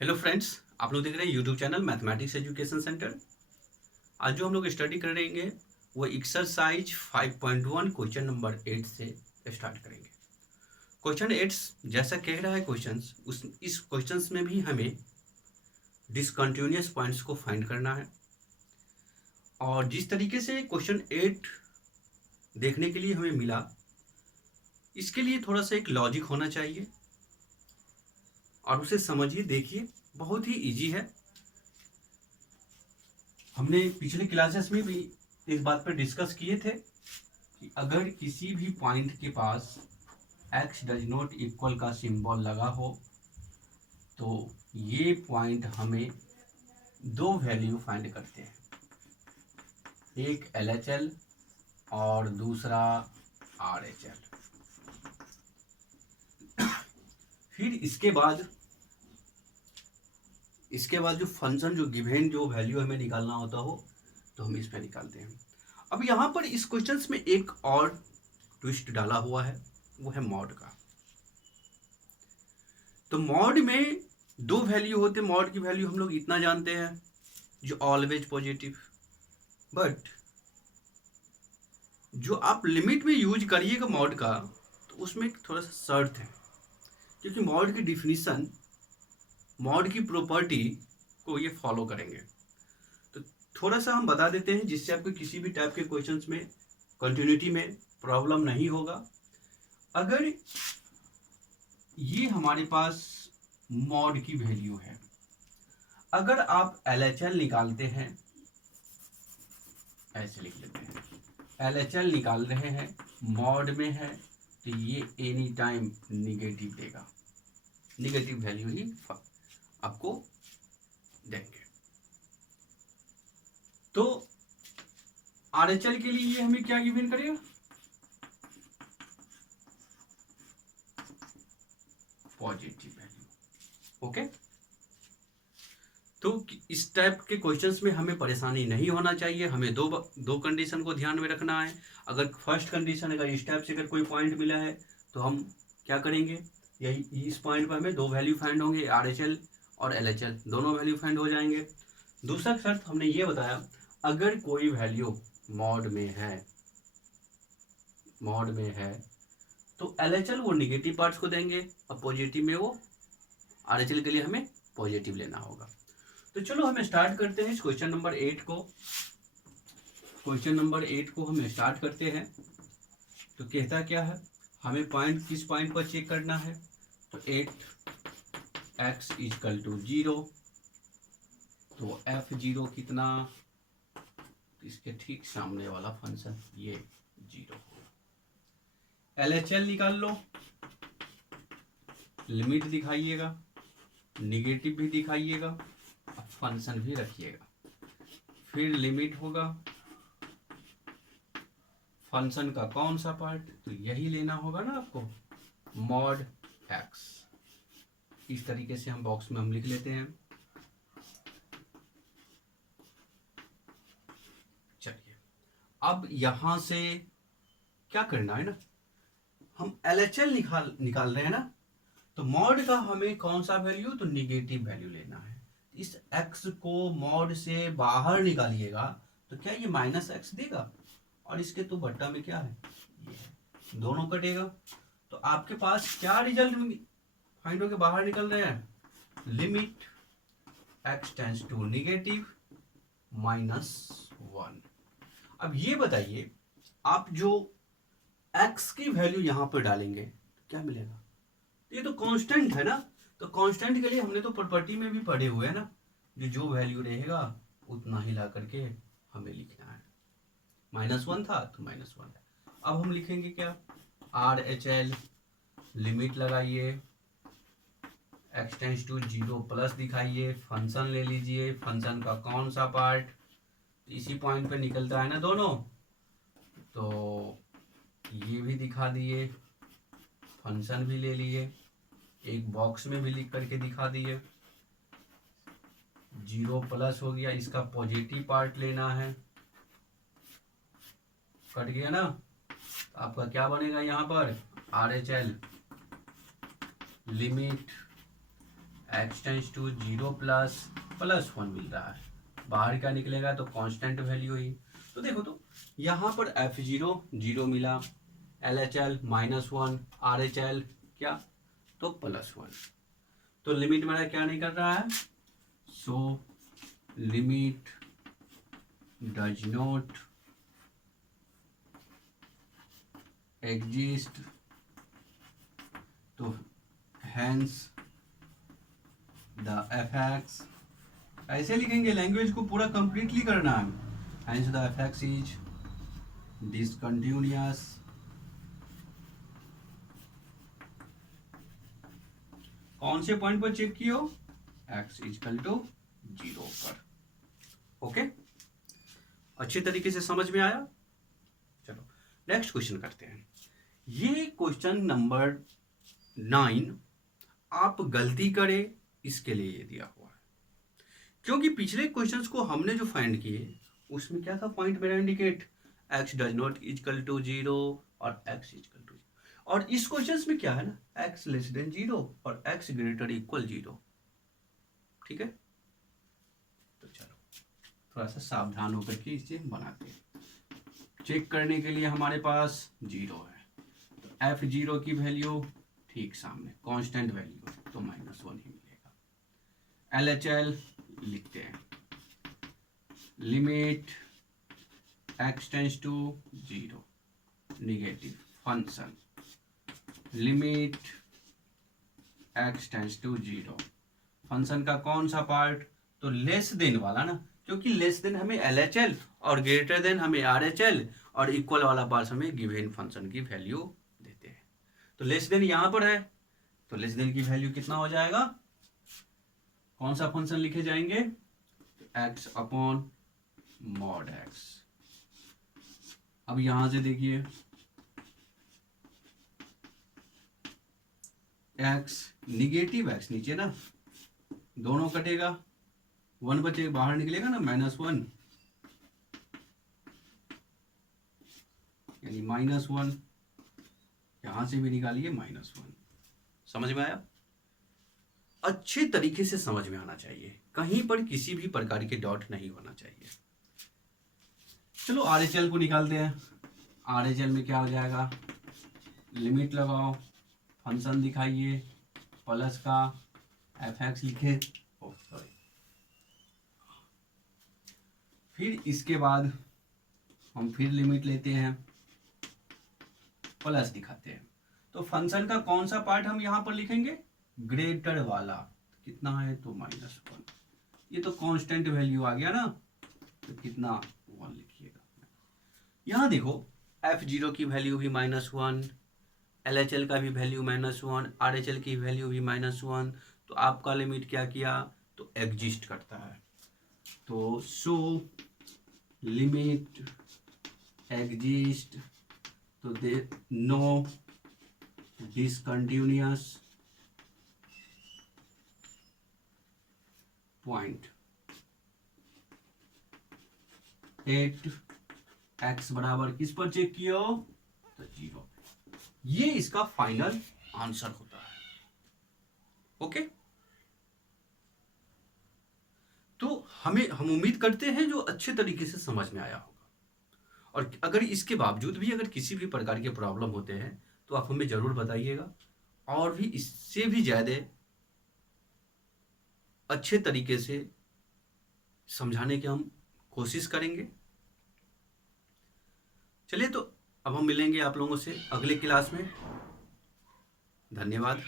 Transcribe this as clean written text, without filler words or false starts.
Hello friends, आप लोग देख रहे हैं YouTube channel mathematics education centre. आज जो हम लोग स्टडी करेंगे वो एक्सरसाइज 5.1 क्वेश्चन नंबर 8 से स्टार्ट करेंगे। क्वेश्चन 8 जैसा कह रहा है क्वेश्चंस, उस इस क्वेश्चंस में भी हमें डिसकंटिन्यूअस पॉइंट्स को फाइंड करना है। और जिस तरीके से क्वेश्चन 8 देखने के लिए हमें मिला, इसके लिए थोड़ा सा एक लॉजिक होना चाहिए और उसे समझिए, देखिए, बहुत ही इजी है। हमने पिछले क्लासेस में भी इस बात पर डिस्कस किए थे कि अगर किसी भी पॉइंट के पास x डज नॉट इक्वल का सिंबल लगा हो तो ये पॉइंट हमें दो वैल्यू फाइंड करते हैं, एक LHL और दूसरा RHL। फिर इसके बाद जो फंक्शन, जो गिवन जो वैल्यू हमें निकालना होता हो तो हम इस पे निकालते हैं। अब यहाँ पर इस क्वेश्चन में एक और ट्विस्ट डाला हुआ है, वो है मॉड का। तो मॉड में दो वैल्यू होते, मॉड की वैल्यू हम लोग इतना जानते हैं, जो ऑलवेज पॉजिटिव। बट जो आप लिमिट में यूज करिएगा मॉड का, तो उसमें एक थोड़ा सा शर्त है, क्योंकि मॉड की डिफिनीशन, मॉड की प्रॉपर्टी को ये फॉलो करेंगे। तो थोड़ा सा हम बता देते हैं जिससे आपको किसी भी टाइप के क्वेश्चंस में कंटिन्यूटी में प्रॉब्लम नहीं होगा। अगर ये हमारे पास मॉड की वैल्यू है, अगर आप LHL निकालते हैं, ऐसे लिख लेते हैं, LHL निकाल रहे हैं, मॉड में है, तो ये एनी टाइम निगेटिव देगा, निगेटिव वैल्यू ही आपको देंगे। तो RHL के लिए ये हमें क्या गिवन करेगा, पॉजिटिव वैल्यू। ओके, तो इस टाइप के क्वेश्चंस में हमें परेशानी नहीं होना चाहिए। हमें दो कंडीशन को ध्यान में रखना है। अगर फर्स्ट कंडीशन, अगर इस टाइप से अगर कोई पॉइंट मिला है तो हम क्या करेंगे, यही इस पॉइंट पर हमें दो वैल्यू फाइंड होंगे, RHL और LHL दोनों वैल्यू फाइंड हो जाएंगे। दूसरा शर्त हमने ये बताया, अगर कोई वैल्यू मॉड में है तो LHL वो निगेटिव पार्ट्स को देंगे और पॉजिटिव में वो RHL के लिए हमें पॉजिटिव लेना होगा। तो चलो हम स्टार्ट करते हैं इस क्वेश्चन नंबर 8 को। क्वेश्चन नंबर 8 को हम स्टार्ट करते हैं। तो कहता क्या है, हमें पॉइंट किस पॉइंट पर चेक करना है, तो 8x इक्वल टू 0, तो f0 कितना, तो इसके ठीक सामने वाला फंक्शन ये 0 होगा। LHL निकाल लो, लिमिट दिखाइएगा, निगेटिव भी दिखाइएगा, फंक्शन भी रखिएगा। फिर लिमिट होगा, फंक्शन का कौन सा पार्ट, तो यही लेना होगा ना आपको, मॉड x। इस तरीके से हम बॉक्स में हम लिख लेते हैं। चलिए, अब यहां से क्या करना है ना, हम LHL निकाल रहे हैं ना, तो मॉड का हमें कौन सा वैल्यू, तो निगेटिव वैल्यू लेना है। इस x को मॉड से बाहर निकालिएगा तो क्या ये -x देगा, और इसके तो बट्टा में क्या है, ये है, दोनों कटेगा। तो आपके पास क्या रिजल्ट फाइंड होके बाहर निकल रहे हैं, limit x tends to negative -1। अब ये बताइए, आप जो x की वैल्यू यहां पर डालेंगे तो क्या मिलेगा, ये तो कांस्टेंट है ना। तो कांस्टेंट के लिए हमने तो प्रॉपर्टी में भी पढ़े हुए हैं ना, जो वैल्यू रहेगा उतना ही ला करके हमें लिखना है। -1 था तो -1। अब हम लिखेंगे क्या, RHL, लिमिट लगाइए, x टेंड्स टू 0 प्लस दिखाइए, फंक्शन ले लीजिए, फंक्शन का कौन सा पार्ट, इसी पॉइंट पे निकलता है ना दोनों, तो ये भी दिखा दिए, फंक्शन भी ले लिए, एक बॉक्स में भी लिख करके दिखा दिए। 0 प्लस हो गया, इसका पॉजिटिव पार्ट लेना है, कट गया ना, तो आपका क्या बनेगा यहाँ पर, RHL limit x tends to 0 plus 1 मिल रहा है। बाहर क्या निकलेगा, तो कांस्टेंट वैल्यू ही। तो देखो, तो यहाँ पर F0 0 मिला, LHL -1, RHL क्या, तो +1। तो लिमिट मेरा क्या नहीं कर रहा है, so limit does not exist, तो हैंस द fx, ऐसे लिखेंगे, लैंग्वेज को पूरा कंप्लीटली करना है। Hence the fx is discontinuous कौन से पॉइंट पर चेक किए हो, x इक्वल टू 0 पर। ओके, अच्छी तरीके से समझ में आया। चलो नेक्स्ट क्वेश्चन करते हैं। ये क्वेश्चन नंबर 9 आप गलती करें इसके लिए ये दिया हुआ है, क्योंकि पिछले क्वेश्चंस को हमने जो फाइंड किए उसमें क्या था, पॉइंट मेरा indicate x does not equal to 0 और x इक्वल टू, और इस क्वेश्चंस में क्या है ना, x लेस देन 0 और x ग्रेटर इक्वल 0। ठीक है, तो चलो थोड़ा सा सावधान होकर के इसे बनाते हैं। चेक करने के लिए हमारे पास 0 है, तो F0 की वैल्यू ठीक सामने कांस्टेंट वैल्यू, तो -1 ही मिलेगा। LHL लिखते हैं, limit x tends to 0 negative function, limit x tends to 0 function का कौन सा पार्ट, तो लेस देन वाला ना, क्योंकि लेस देन हमें LHL और ग्रेटर देन हमें RHL और इक्वल वाला पार्ट हमें गिवन फंक्शन की वैल्यू देते हैं। तो लेस देन यहां पर है, तो लेस देन की वैल्यू कितना हो जाएगा, कौन सा फंक्शन लिखे जाएंगे, x अपॉन मॉड x। अब यहां से देखिए x निगेटिव x नीचे ना, दोनों कटेगा, 1 बचे बाहर निकलेगा ना, -1 यानी -1, यहां से भी निकालिए -1। समझ में आया, अच्छे तरीके से समझ में आना चाहिए, कहीं पर किसी भी प्रकार के डॉट नहीं होना चाहिए। चलो RHL को निकालते हैं। RHL में क्या हो जाएगा, लिमिट लगाओ, फंक्शन दिखाइए, प्लस का fx लिखे, सॉरी, फिर इसके बाद हम फिर लिमिट लेते हैं, प्लस दिखाते हैं। तो फंक्शन का कौन सा पार्ट हम यहां पर लिखेंगे, ग्रेटर वाला, कितना है, तो -1। ये तो कांस्टेंट वैल्यू आ गया ना, तो कितना 1 लिखिएगा। यहां देखो F0 की वैल्यू भी -1, LHL का भी वैल्यू -1, RHL की वैल्यू भी -1, तो आपका लिमिट क्या किया, तो एग्जिस्ट करता है। तो सो लिमिट एग्जिस्ट, तो there no discontinuous point at x बराबर किस पर चेक किया हो, तो 0। ये इसका फाइनल आंसर होता है। ओके, तो हम उम्मीद करते हैं जो अच्छे तरीके से समझ में आया होगा, और अगर इसके बावजूद भी अगर किसी भी प्रकार के प्रॉब्लम होते हैं तो आप हमें जरूर बताइएगा, और भी इससे भी ज्यादा अच्छे तरीके से समझाने की हम कोशिश करेंगे। चलिए, तो अब हम मिलेंगे आप लोगों से अगले क्लास में। धन्यवाद।